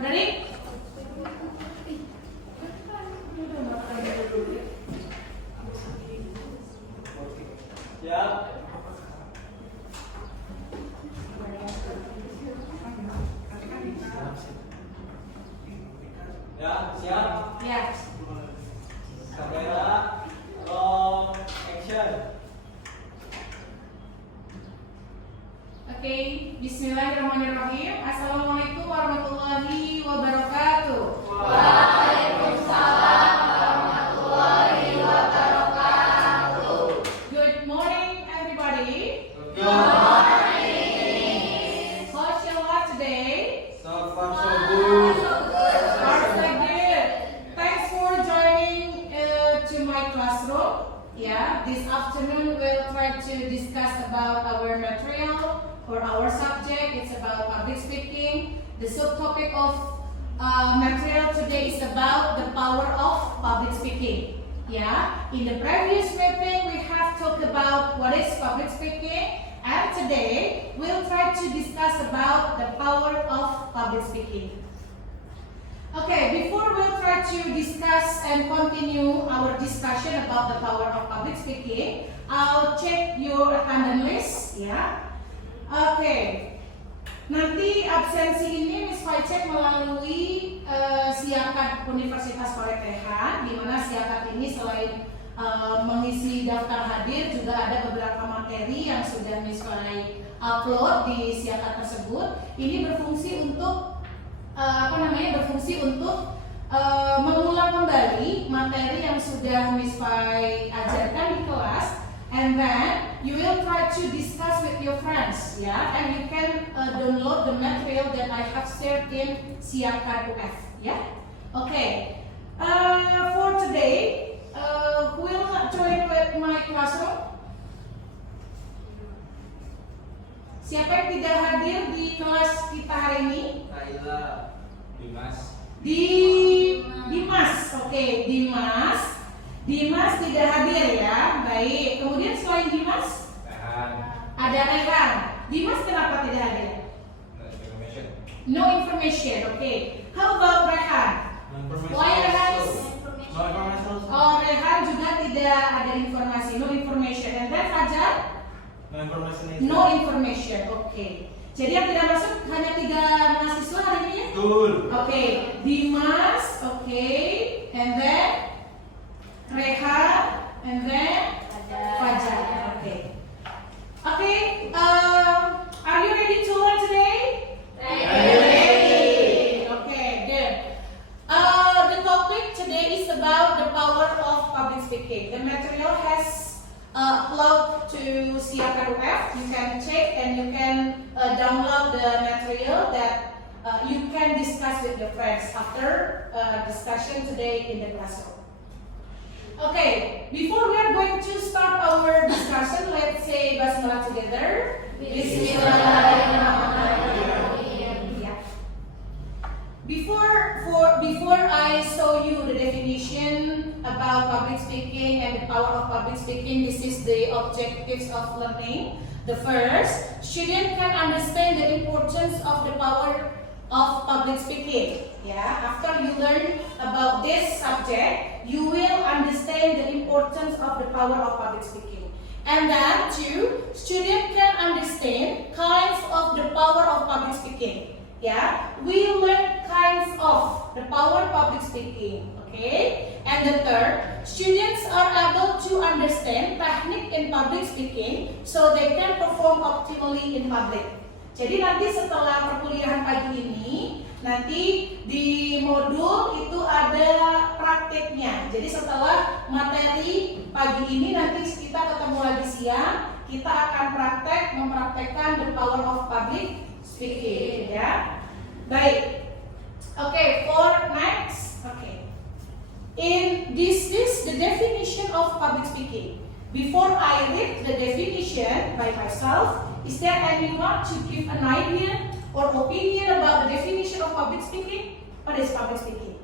Ready? Ya. Ya, siap. Ya. Kamera, roll, action. Oke, bismillahirrahmanirrahim. Assalamualaikum warahmatullahi wabarakatuh. Waalaikumsalam warahmatullahi wabarakatuh. Good morning, everybody. Good morning. How's your life today? So far so good. Very good. Thanks for joining to my classroom. Yeah, this afternoon we'll try to discuss about our material or our subject. It's about public speaking. The subtopic of material today is about the power of public speaking. Yeah, in the previous meeting we have talked about what is public speaking, and today we'll try to discuss about the power of public speaking. Okay, before we'll try to discuss and continue our discussion about the power of public speaking, I'll check your attendance list, ya. Oke, nanti absensi ini Miss Fai cek melalui Siakat Universitas Koretehan, di mana Siakat ini selain mengisi daftar hadir, juga ada beberapa materi yang sudah Miss Fai upload di Siakat tersebut. Ini berfungsi untuk mengulang kembali materi yang sudah Miss Fai ajarkan di kelas, and then you will try to discuss with your friends, ya, and you can download the material that I have shared in Siakat UF, ya. Okay, for today, who will join with my classroom? Siapa yang tidak hadir di kelas kita hari ini? Kaila, Dimas. Dimas, oke, Dimas tidak hadir ya. Baik. Kemudian selain Dimas, Rehan. ada Rehan. Dimas kenapa tidak hadir? No information. Oke. How about Rehan? Selain Rehan, No information. oh Rehan juga tidak ada informasi. No information. And then Fajar? No information. No information. Oke. Jadi yang tidak masuk hanya 3 mahasiswa hari ini ya? Betul. Oke, Dimas, oke, and then Rehan, and then Fajar. Oke. Oke, are you ready to learn today? Ready. Okay, good. The topic today is about the power of public speaking. The material has upload to Siakat UF. You can check and you can download the material that you can discuss with your friends after discussion today in the classroom. Okay, before we are going to start our discussion, let's say Basmalah together. Bismillahirrahmanirrahim. Yeah. Before I show you the definition about public speaking and the power of public speaking, this is the objectives of learning. The first, student can understand the importance of the power of public speaking. Yeah, after you learn about this subject, you will understand the importance of the power of public speaking. And then two, student can understand kinds of the power of public speaking. Yeah, we learn kinds of the power of public speaking. Okay, and the third, students are able to understand technique in public speaking so they can perform optimally in public. Jadi nanti setelah perkuliahan pagi ini, nanti di modul itu ada prakteknya. Jadi setelah materi pagi ini nanti kita ketemu lagi siang, kita akan mempraktekkan the power of public speaking, ya. Baik. Okay, for next. Okay. In this is the definition of public speaking. Before I read the definition by myself, is there anyone to give an idea or opinion about the definition of public speaking? What is public speaking?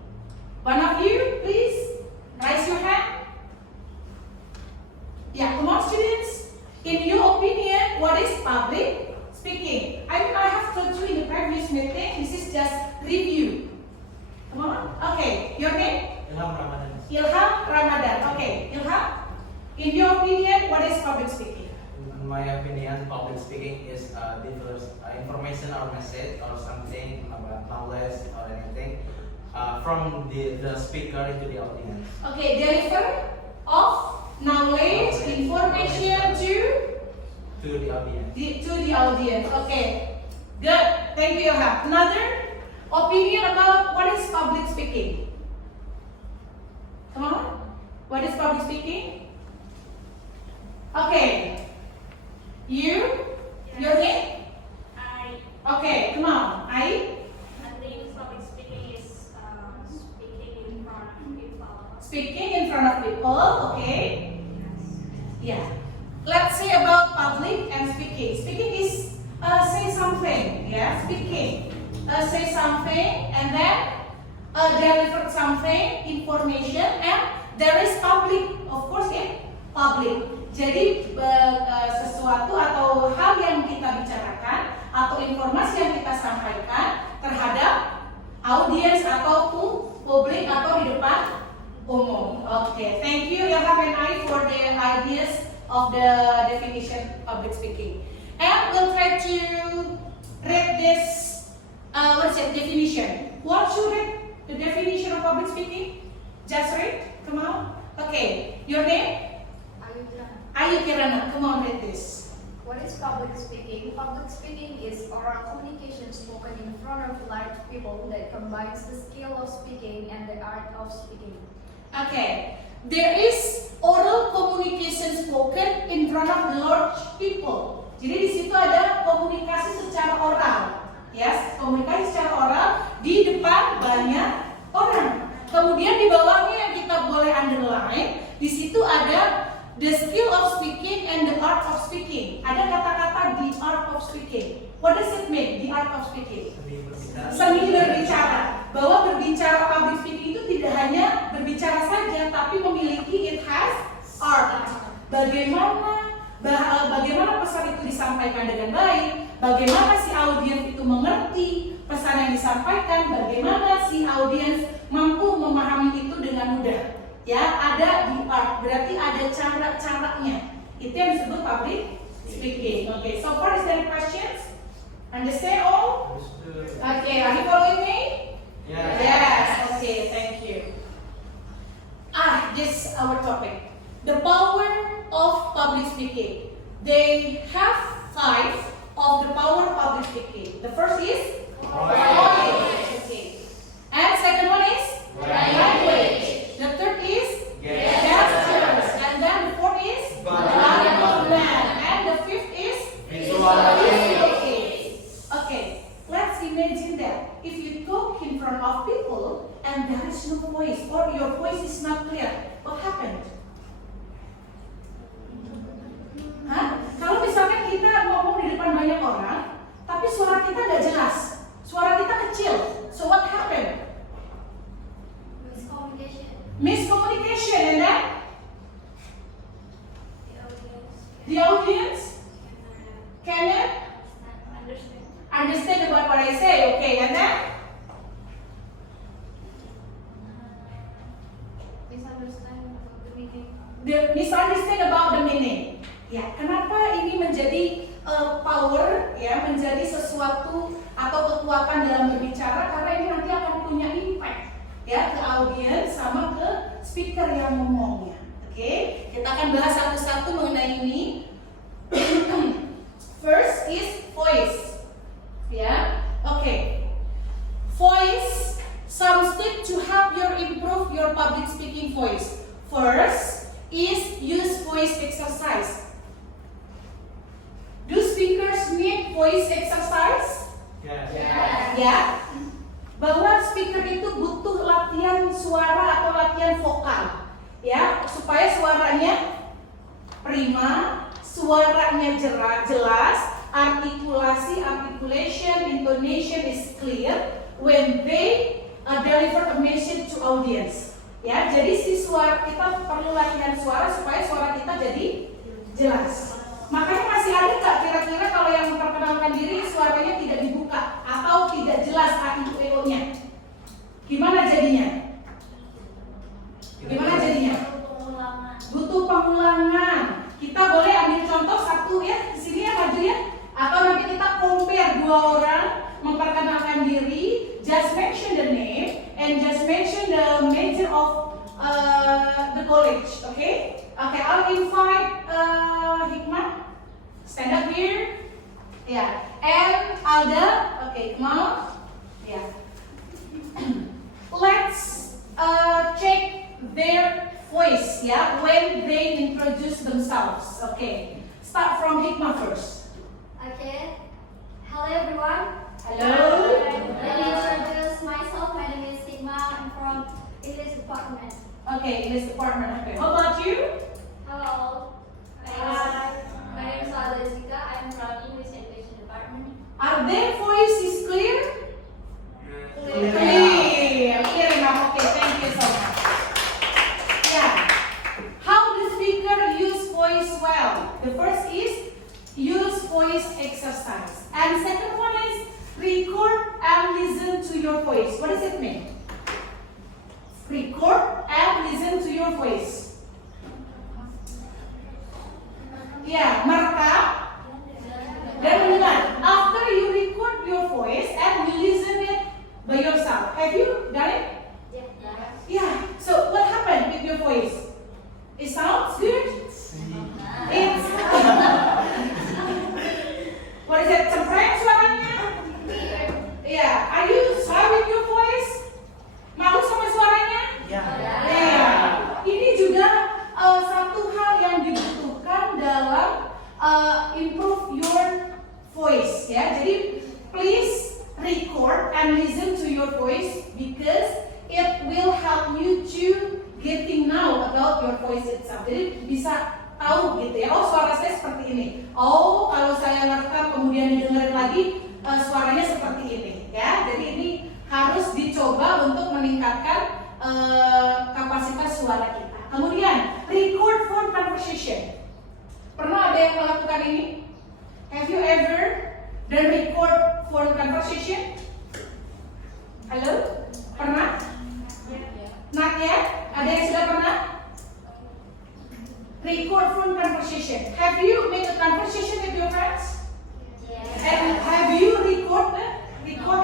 One of you, please raise your hand. Yeah, come on, students. In your opinion, what is public speaking? I have told you in the previous meeting. This is just review. your name? Ilham Ramadan. Ilham Ramadan. Okay, Ilham. In your opinion, what is public speaking? In my opinion, public speaking is delivers information or message or something about knowledge or anything from the speaker into the audience. Okay, deliver of knowledge, information To the audience. to the audience. Okay, good. Thank you, Ilham. Another opinion about what is public speaking? Come on. What is public speaking? Okay. Your name? Okay, come on. Speaking in front of people. Okay. Yeah. Let's say about public and speaking. Speaking is say something. Yeah. Speaking. Say something and then deliver something, information, and there is public. Of course, ya. Public. Jadi sesuatu atau hal yang kita bicarakan atau informasi yang kita sampaikan terhadap audiens atau publik atau di depan umum. Okay, thank you Ilham and I for the ideas of the definition public speaking. And we'll try to read this definition. What should read the definition of public speaking? Just read. Come on. Okay, your name? Ayu Kirana, come on, read this. What is public speaking? Public speaking is oral communication spoken in front of large people that combines the skill of speaking and the art of speaking. Okay, there is oral communication spoken in front of large people. Jadi di situ ada komunikasi secara oral, yes, komunikasi secara oral di depan banyak orang. Kemudian di bawahnya yang kita boleh underline, di situ ada the skill of speaking and the art of speaking. Ada kata-kata the art of speaking. What does it mean, the art of speaking? Seni berbicara. Bahwa berbicara public speaking itu tidak hanya berbicara saja, tapi memiliki it has art. Bagaimana pesan itu disampaikan dengan baik, bagaimana si audiens itu mengerti pesan yang disampaikan, bagaimana si audiens mampu memahami itu dengan mudah. Ya, ada di art, berarti ada cara-caranya. Itu yang disebut public speaking. Okay, so far is there any questions? Understand all? Okay, are you following me? Yes. Yes. Okay, thank you. This is our topic. The power of public speaking. They have 5 of the power of public speaking. The first is voice. Okay. And second one is language. The third is gestures. And then the fourth is body movement. And the fifth is visualization. Okay, let's imagine that if you talk in front of people and there is no voice or your voice is not clear, what happened? Kalau misalnya kita ngomong di depan banyak orang, tapi suara kita nggak jelas, suara kita kecil, so what happened? Miscommunication, and then the audience cannot understand about what I say. Okay, and then misunderstand about the meaning. Ya, kenapa ini menjadi power, ya, menjadi sesuatu atau kekuatan dalam berbicara? Karena ini nanti akan punya impact, ya, ke audiens sama ke speaker yang ngomongnya. Oke, kita akan bahas satu-satu mengenai ini. First is voice, ya. Okay, voice, some steps to help you improve your public speaking voice. First is use voice exercise. Do speakers need voice exercise? Yes. Ya, bahwa speaker itu butuh latihan suara atau latihan vokal, ya, supaya suaranya prima, suaranya jelas, articulation, intonation is clear when they deliver a message to audience. Ya, jadi si suara kita perlu latihan suara supaya suara kita jadi jelas. Makanya masih ada nggak kira-kira kalau yang memperkenalkan diri suaranya tidak dibuka atau tidak jelas A-I-U-E-O-nya? Gimana jadinya? just mention the name and just mention the major of the college. Okay? Okay, I'll invite Hikmah. Stand up here. Yeah. And Alda. Okay, come on. Yeah. Let's check their voice, yeah, when they introduce themselves. Okay. Start from Hikmah first. Okay. Hello everyone. Hello. Let me introduce myself. My name is Sigma. I'm from English department. Okay, English department. Okay. How about you? Hello. My name is Alda Zika. I'm from English education department. Are their voices clear? Clear. Clear enough. Okay, thank you so much. Yeah. How the speaker use voice well? The first is use voice exercise. And second one is record and listen to your voice. What does it mean? Record and listen to your voice. Yeah, merekam dan mendengar. After you record your voice and you listen it by yourself. Have you done it? Yeah. So what happened with your voice? It sounds good? It's what is it? Cempreng suaranya? Yeah. Are you shy with your voice? Malu sama suaranya? Yeah. Ini juga satu hal yang dibutuhkan dalam improve your voice, ya. Jadi please record and listen to your voice because it will help you to getting know about your voice itself. Jadi bisa tahu gitu ya. Oh, suara saya seperti ini. Oh, kalau saya ngerekam kemudian didengarin lagi suaranya seperti ini, ya. Jadi ini harus dicoba untuk meningkatkan kapasitas suara kita. Kemudian record phone conversation. Pernah ada yang melakukan ini? Have you ever done record phone conversation? Halo? Pernah? Not yet? Ada yang sudah pernah? Record phone conversation. Have you made a conversation with your friends? And have you record it? No.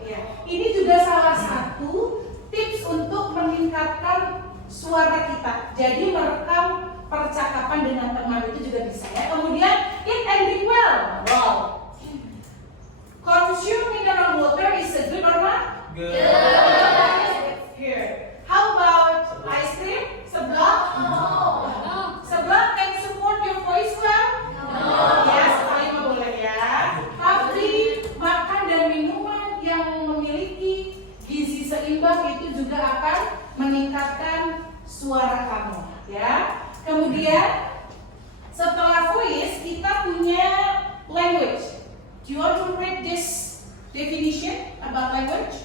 Yeah. Ini juga salah satu tips untuk meningkatkan suara kita. Jadi merekam percakapan dengan teman itu juga bisa ya. Kemudian eat and drink well. Wow. Consume mineral water is a good or not? Good. Here. How about ice cream? Seblak? No. Seblak can support your voice well? No. Ya, sekali mah boleh ya. Tapi makan dan minuman yang memiliki gizi seimbang itu juga akan meningkatkan suara kamu, ya. Kemudian setelah voice kita punya language. Do you want to read this definition about language?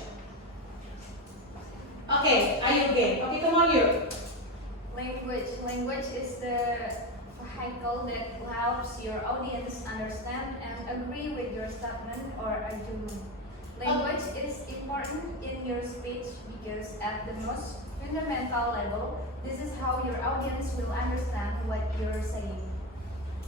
Okay, are you okay? Okay, come on you. Language is the vehicle that helps your audience understand and agree with your statement or argument. Language is important in your speech because at the most fundamental level, this is how your audience will understand what you're saying.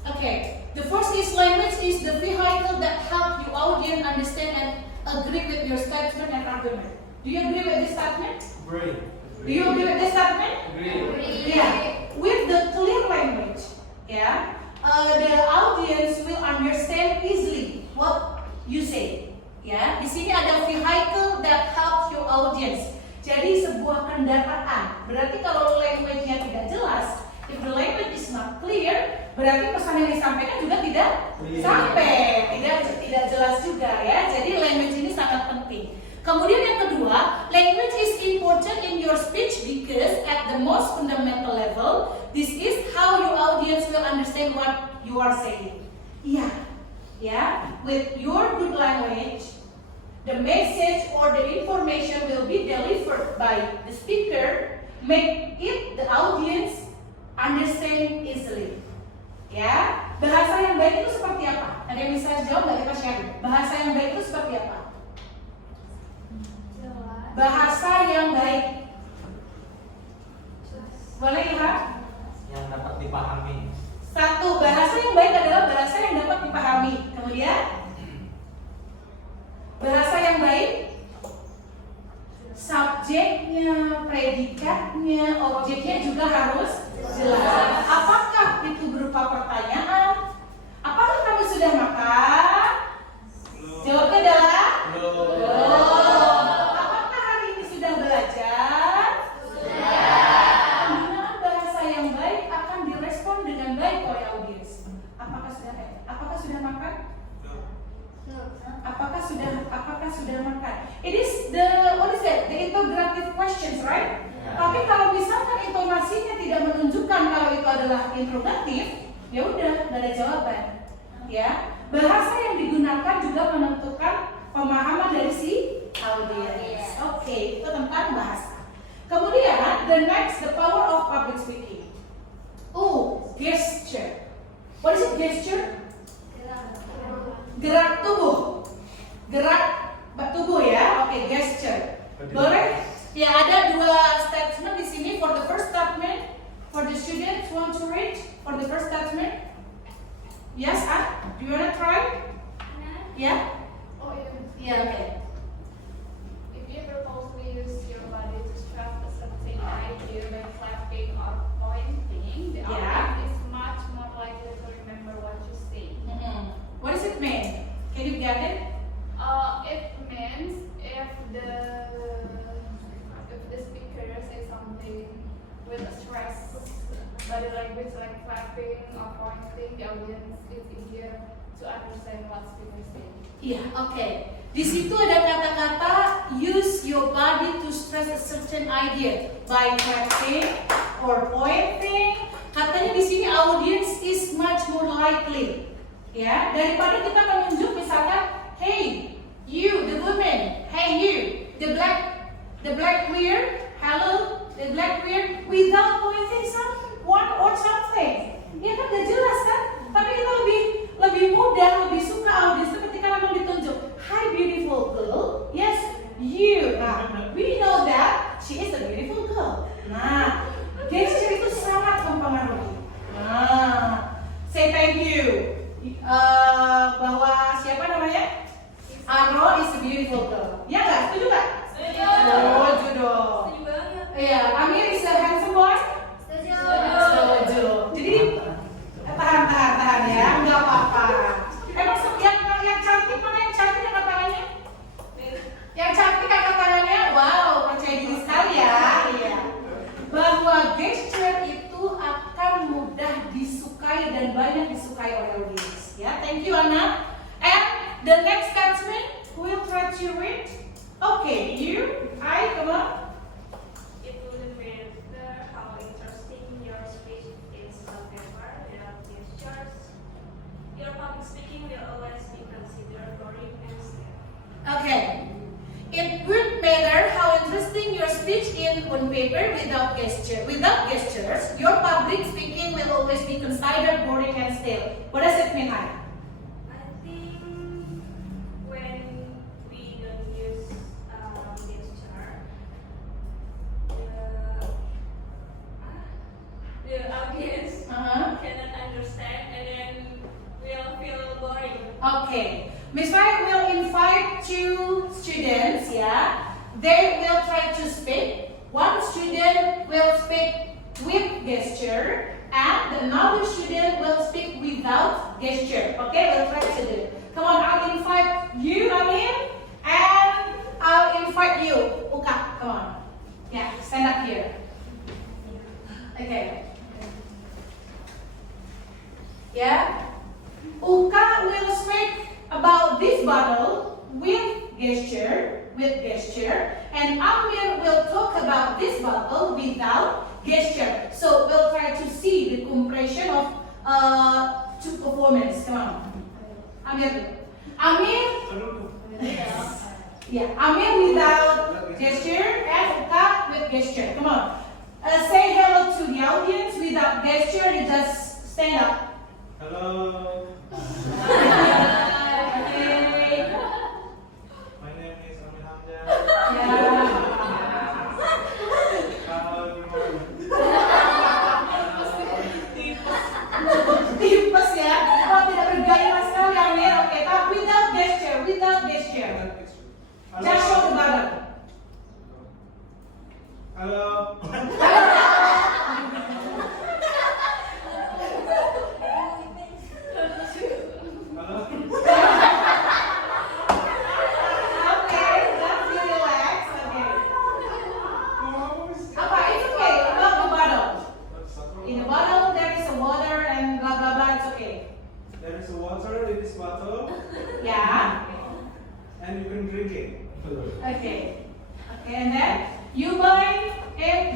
Okay, the first is language is the vehicle that help your audience understand and agree with your statement and argument. Do you agree with this statement? Agree. Do you agree with this statement? Agree. Yeah. With the clear language, yeah, the audience will understand easily what you say. Ya, di sini ada vehicle that helps your audience. Jadi sebuah kendaraan. Berarti kalau language-nya tidak jelas, if the language is not clear, berarti pesan yang disampaikan juga tidak sampai, tidak jelas juga ya. Jadi language ini sangat penting. Kemudian yang kedua, language is important in your speech because at the most fundamental level, this is how your audience will understand what you are saying. Iya, ya, with your good language, the message or the information will be delivered by the speaker, make it the audience understand easily. Ya, bahasa yang baik itu seperti apa? Ada yang bisa jawab nggak, kita share? Bahasa yang baik itu seperti apa? Bahasa yang baik. Boleh ya? Yang dapat dipahami. Satu, bahasa yang baik adalah bahasa yang dapat dipahami. Kemudian Bahasa yang baik, subjeknya, predikatnya, objeknya juga harus jelas. Apakah itu berupa pertanyaan? Apakah kamu sudah makan? Jawabnya adalah belum. Apakah hari ini sudah belajar? Penggunaan bahasa yang baik akan direspon dengan baik oleh audiens. Apakah sudah makan? Apakah sudah makan? It is the the interrogative questions, right? Tapi kalau misalkan intonasinya tidak menunjukkan kalau itu adalah interrogatif, ya udah, nggak ada jawaban. Ya, bahasa yang digunakan juga menentukan pemahaman dari si audiens. Oke, itu tentang bahasa. Kemudian, the power of public speaking. Gesture. What is it, gesture? Gerak tubuh. Gerak tubuh ya. Oke, gesture. Boleh? Ya, ada dua statement di sini. For the first statement, for the students want to read for the first statement. Yes, do you wanna try? Yeah? Oh, yeah. Yeah, okay. If you purposely use your body to stress a certain idea by clapping or pointing, the Yeah. audience is much more likely to remember what you say. What does it mean? Can you get it? It means if the speaker says something with a stress body language like clapping or pointing, the audience is easier to understand what speaker saying. Iya, oke. Di situ ada kata-kata use your body to stress a certain idea by clapping or pointing. Katanya di sini audience is much more likely. Ya, daripada kita menunjuk misalkan, hey, you, the woman, hey you, the black weird, hello, the black weird, without pointing someone or something. Ya kan gak jelas kan? Tapi kita lebih mudah, lebih suka audiens itu ketika memang ditunjuk. Hi beautiful girl, yes you. Nah, we know that she is a beautiful girl. Nah, gesture itu sangat mempengaruhi. Nah, say thank you. Bahwa siapa namanya? Aro is a beautiful girl. Ya nggak? Setuju nggak? Setuju. Setuju dong. Setuju banget. Iya, Amir is a handsome boy. Setuju. Jadi tahan ya, nggak apa-apa. Emang yang cantik mana yang cantik angkat tangannya? Yang cantik angkat tangannya. Wow, percaya diri sekali ya. Iya. Bahwa gesture itu akan mudah disukai dan banyak disukai oleh audiens. Ya, thank you Anna. And the next statement, who will try to read? Okay, you, come on. It wouldn't matter how interesting your speech is on paper without gestures. Your public speaking will always be considered boring and stale. Okay. It would matter how interesting your speech is on paper without gestures. Your public speaking will always be considered boring and stale. What does it mean, Anna? I think when we don't use gesture, the audience cannot understand and then will feel boring. Okay. Miss Wright will invite two students, yeah. They will try to speak. One student will speak with gesture and another student will speak without gesture. Okay, we'll try to do it. Come on, I'll invite you, Amin, and I'll invite you, Uka. Come on. Yeah, stand up here. Okay. Yeah. Uka will speak about this bottle with gesture, and Amir will talk about this bottle without gesture. So we'll try to see the comparison of two performance. Come on, Amir. Yeah, Amir without gesture and Uka with gesture. Come on, say hello to the audience without gesture. You just stand up. Hello, Hey. my name is Amir Hamzah. Yeah. How everyone? Tipes ya, oh tidak bergaya sekali Amir. Oke, tapi without gesture. Next Okay. Okay, and then you buy it.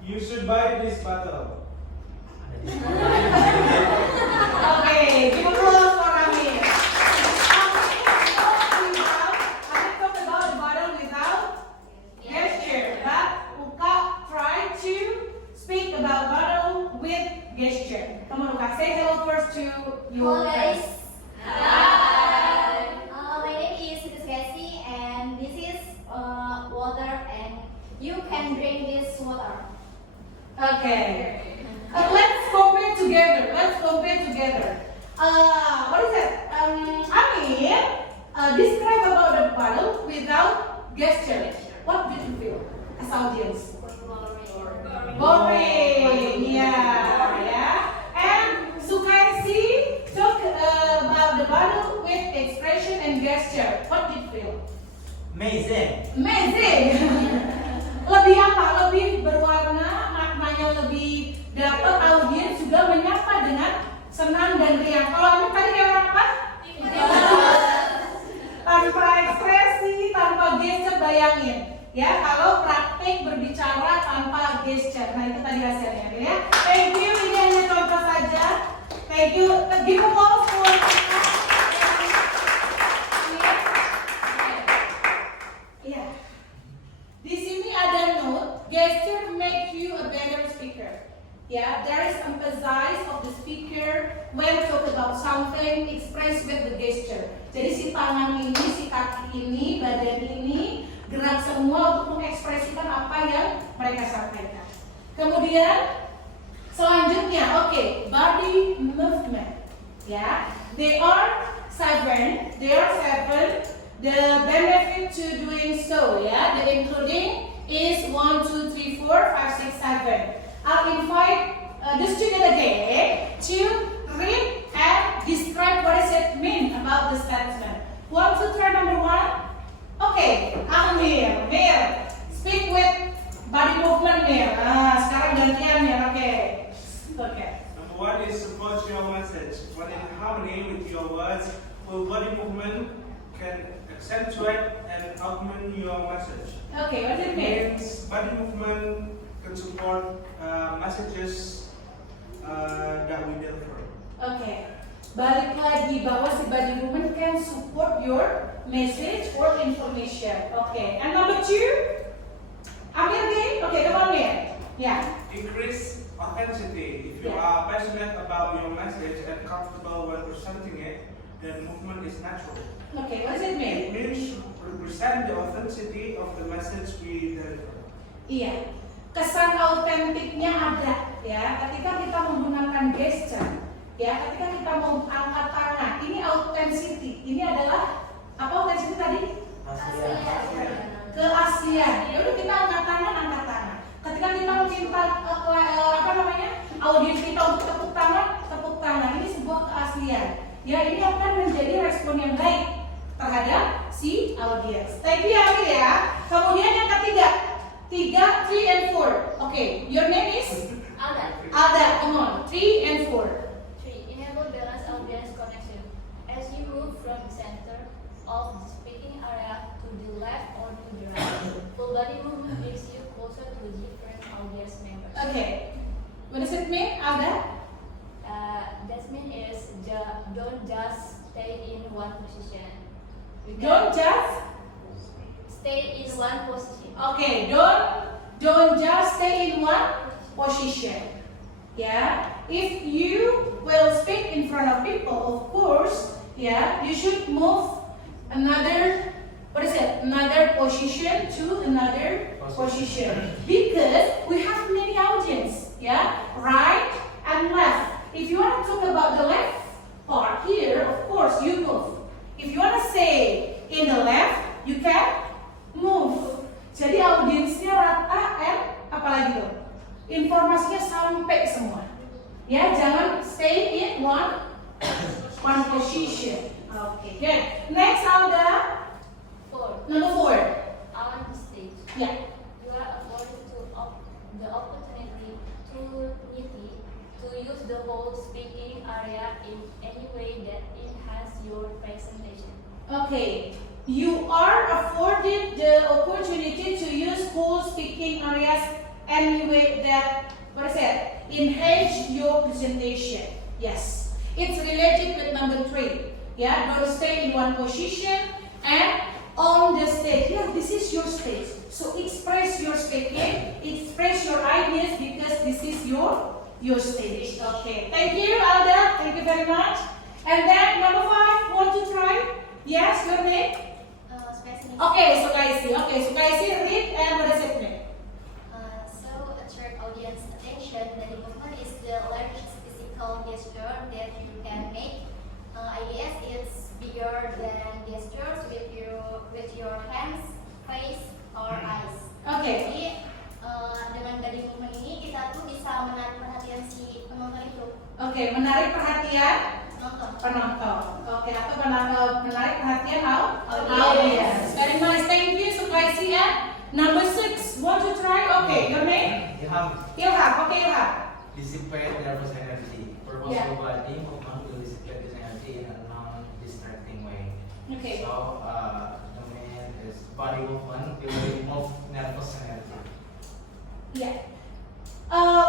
You should buy this bottle. Okay, give applause for Amir. I talked about the bottle without gesture, but Uka tried to speak about bottle with gesture. Come on, Uka, say hello first to your friends. Hi. My name is Gassi and this is water and you can drink this water. Okay. Let's compare together. What is it? Amir, describe about the bottle without gesture. What did you feel as audience? Boring. Yeah. And Sukaisi talk about the bottle with expression and gesture. What did you feel? Amazing. Lebih apa? Lebih berwarna, maknanya lebih dapat, audiens juga menyapa dengan senang dan riang. Kalau Amir tadi kayak orang apa? Tanpa ekspresi, tanpa gesture, bayangin. Ya, kalau praktik berbicara tanpa gesture. Nah, itu tadi hasilnya, ya. Thank you, ini hanya contoh saja. Thank you. Give applause for ya. Di sini ada note, gesture make you a better speaker. Yeah, there is emphasis of the speaker when talk about something expressed with the gesture. Jadi si tangan ini, si kaki ini, badan ini gerak semua untuk mengekspresikan apa yang mereka sampaikan. Kemudian selanjutnya, oke, body movement. Ya, they are seven. The benefit to doing so, yeah, the including is 1, 2, 3, 4, 5, 6, 7. I'll invite the student again to read and describe what does it mean about the statement. 1, 2, 3, number 1. Okay, I'm here. Mir, speak with body movement, Mir. Sekarang gantian, Mir. Okay. Number 1 is support your message. When in harmony with your words, full body movement can accentuate and augment your message. Okay, what does it mean? Means body movement can support messages that we deliver. Okay. Balik lagi bahwa si body movement can support your message or information. Okay. And number 2? Amir again? Okay, come on here. Yeah. Increase authenticity. If you Yeah. are passionate about your message and comfortable when presenting it, then movement is natural. Okay, what does it mean? It means represent the authenticity of the message we deliver. Iya. Kesan autentiknya ada ya ketika kita menggunakan gesture. Ya, ketika kita mau angkat tangan, ini authenticity. Ini adalah apa authenticity tadi? Keaslian. Ya udah kita angkat tangan. Ketika kita meminta audiens kita untuk tepuk tangan. Ini sebuah keaslian. Ya, ini akan menjadi respon yang baik terhadap si audiens. Thank you Amir ya. Kemudian yang ketiga, 3, 3 and 4. Okay, your name is Alda. Come on, 3 and 4. 3. Enable balanced audience connection. As you move from the center of the speaking area to the left or to the right, full body movement brings you closer to different audience members. Okay, what does it mean, Alda? That mean is don't just stay in one position. Don't just. Stay in one position. Okay, don't just stay in one position. Yeah, if you will speak in front of people, of course, yeah, you should move another position to another position because we have many audience, yeah, right and left. If you want to talk about the left part here, of course you move. If you want to say in the left, you can move. Jadi audiensnya rata and apalagi tuh informasinya sampai semua. Ya, jangan stay in one position. Okay, good. Next, Alda. 4. Number 4. On the stage. Yeah. You are afforded the opportunity to use the whole speaking area in any way that enhance your presentation. Okay. You are enhance your presentation. Yes, it's related with number 3. Yeah, don't stay in one position and on the stage. Yeah, this is your stage. So express your speaking, express your ideas because this is your stage. Okay, thank you, Alda. Thank you very much. And then number 5, want to try? Yes, your name? Specific. Okay, Sukaisi. Okay, Sukaisi, read and what does it mean? So attract audience attention. Body movement is the largest physical gesture that you can make. I guess it's bigger than gestures with your hands, face, or eyes. Okay. Jadi dengan body movement ini kita tuh bisa menarik perhatian si penonton itu. Okay, menarik perhatian Penonton. penonton. Oke, atau menarik perhatian Audience. audience. Very nice, thank you, Sukaisi. And number 6, want to try? Okay, your name? Ilham. Ilham. Okay, Ilham. Dissipate nervous energy. Purposeful Yeah. body movement will dissipate this energy in a non-distracting way. Okay. So, the main is body movement will remove nervous energy. Yeah.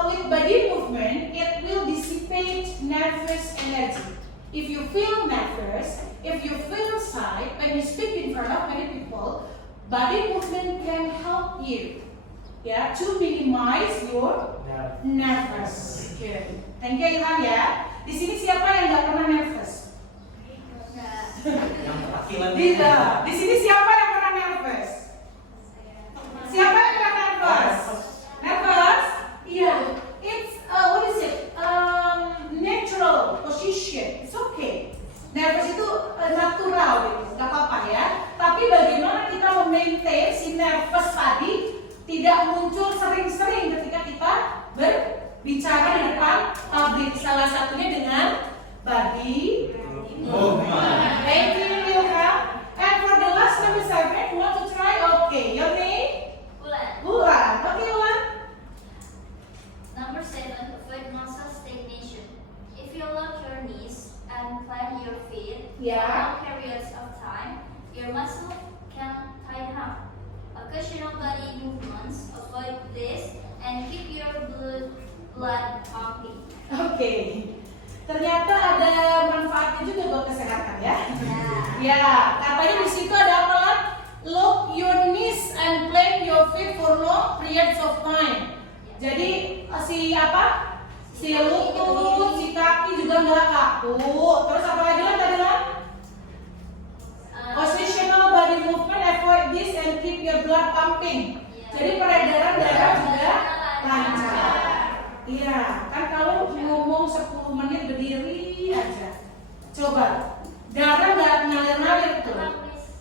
With body movement, it will dissipate nervous energy. If you feel nervous, if you feel shy, when you speak in front of many people, body movement can help you, yeah, to minimize your nervous. Good. Thank you, Ilham ya. Di sini siapa yang nggak pernah nervous? Yang takilan. Tidak. Di sini siapa yang pernah nervous? Siapa yang pernah nervous? Nervous? Iya. It's what is it? Natural position. It's okay. Nervous itu natural gitu, nggak apa-apa ya. Tapi bagaimana kita memaintain si nervous tadi tidak muncul sering-sering ketika kita berbicara di depan publik. Salah satunya dengan body movement. Thank you, Ilham. And for the last number 7, want to try? Okay, your name? Bulan. Okay, Bulan. Number 7, avoid muscle stagnation. If you lock your knees and plant your feet for Yeah. long periods of time, your muscle can tighten up. Occasional body movements avoid this and keep your blood pumping. Oke. Ternyata ada manfaatnya juga buat kesehatan ya. Ya, katanya di situ ada apa? Lock your knees and plant your feet for long periods of time. Jadi si apa? Si lutut, si kaki juga nggak kaku. Terus apa lagi lah tadi lah? Positional body movement, avoid this and keep your blood pumping. Jadi peredaran darah juga lancar. Iya, kan kalau ngomong 10 menit berdiri aja. Coba, darah nggak ngalir-ngalir tuh.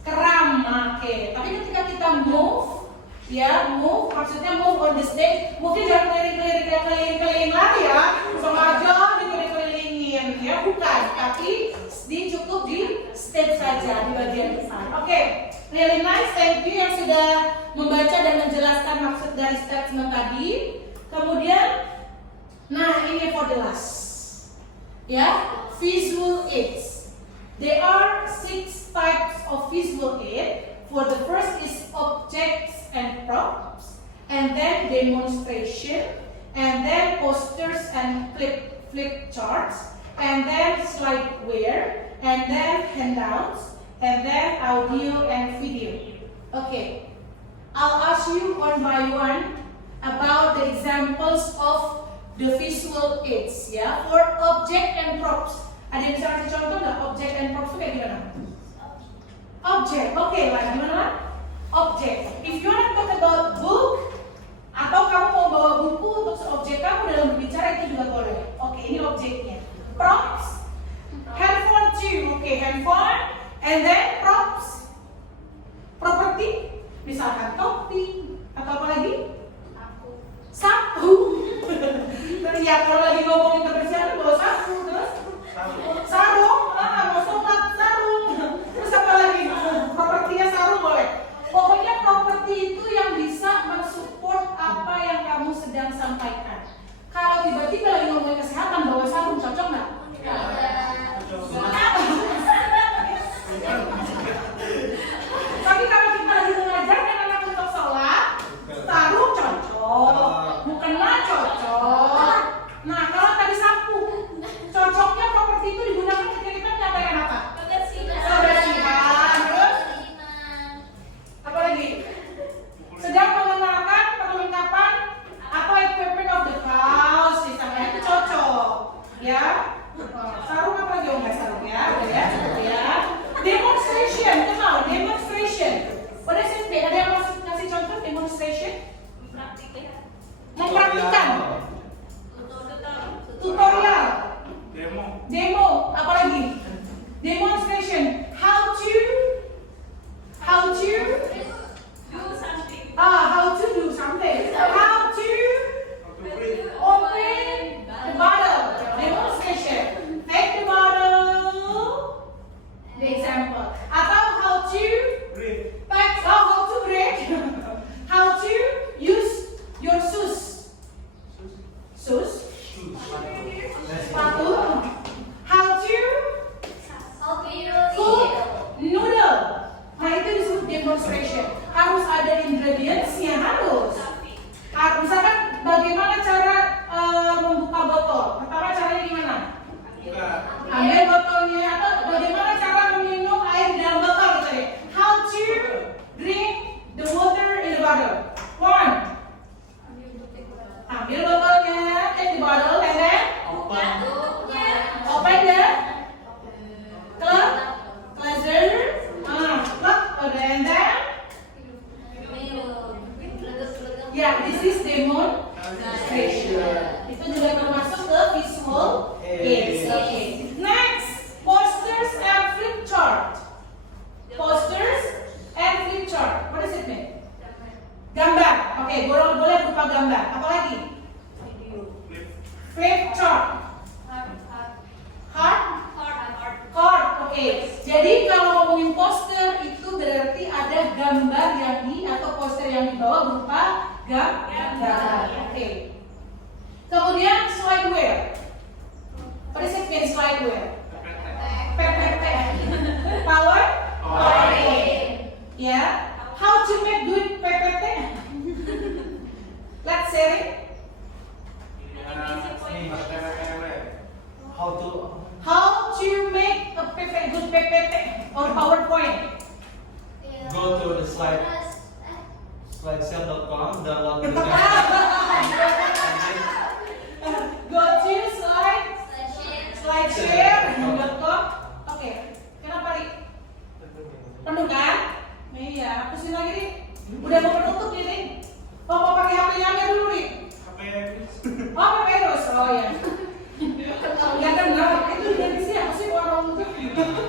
Kram, oke. Tapi ketika kita move, ya move, maksudnya move on the stage. Move-nya jangan keliling-keliling lari ya. Sengaja dikeliling-kelilingin, ya bukan. Tapi cukup di stage saja di bagian depan. Oke, really nice. Thank you yang sudah membaca dan menjelaskan maksud dari statement tadi. Kemudian, nah ini for the last, ya, visual aids. There are 6 types of visual aid. For the first is objects and props, and then demonstration, and then posters and flip charts, and then slideware, and then handouts, and then audio and video. Okay, I'll ask you one by one about the examples of the visual aids, ya, for object and props. Ada yang bisa kasih contoh nggak object and props itu kayak gimana? Object, oke lah, gimana lah? Object. If you want to talk about book, atau kamu mau bawa buku untuk objek kamu dalam berbicara itu juga boleh. Oke, ini objeknya. Props, handphone too. Oke, handphone, and then props, property, misalkan topi atau apa lagi? Sapu. Ya kalau lagi ngomongin kebersihan bawa sapu, terus sarung, mau sholat sarung, terus apa lagi? Propertinya sarung boleh. Pokoknya properti itu yang bisa mensupport apa yang kamu sedang sampaikan. Kalau tiba-tiba lagi ngomongin kesehatan bawa sarung cocok nggak? Tapi kalau kita lagi mengajarkan anak untuk sholat, sarung cocok, mukena cocok, Ya, this is demonstration. Itu juga termasuk ke visual aids. Okay. Next, posters and flip chart. Posters and flip chart. What does it mean? Gambar. Oke, boleh berupa gambar. Apa lagi? Flip chart. Heart. Card. Oke. Jadi kalau ngomongin poster itu berarti ada gambar yang atau poster yang dibawa berupa gambar. Oke. Kemudian slideware. What does it mean slideware? PPT. Power. Ya. How to make good PPT? Let's say how to make a good PPT or PowerPoint. Go to the slideshare.com, download the Go to slideshare.com. Oke, kenapa nih? Penuh kan? Iya, hapusin lagi nih. Udah mau penutup nih nih. Oh, mau pakai HP-nya Amir dulu nih. Oh, pakai terus. Oh ya. Ya kan, itu dari siapa sih orang itu?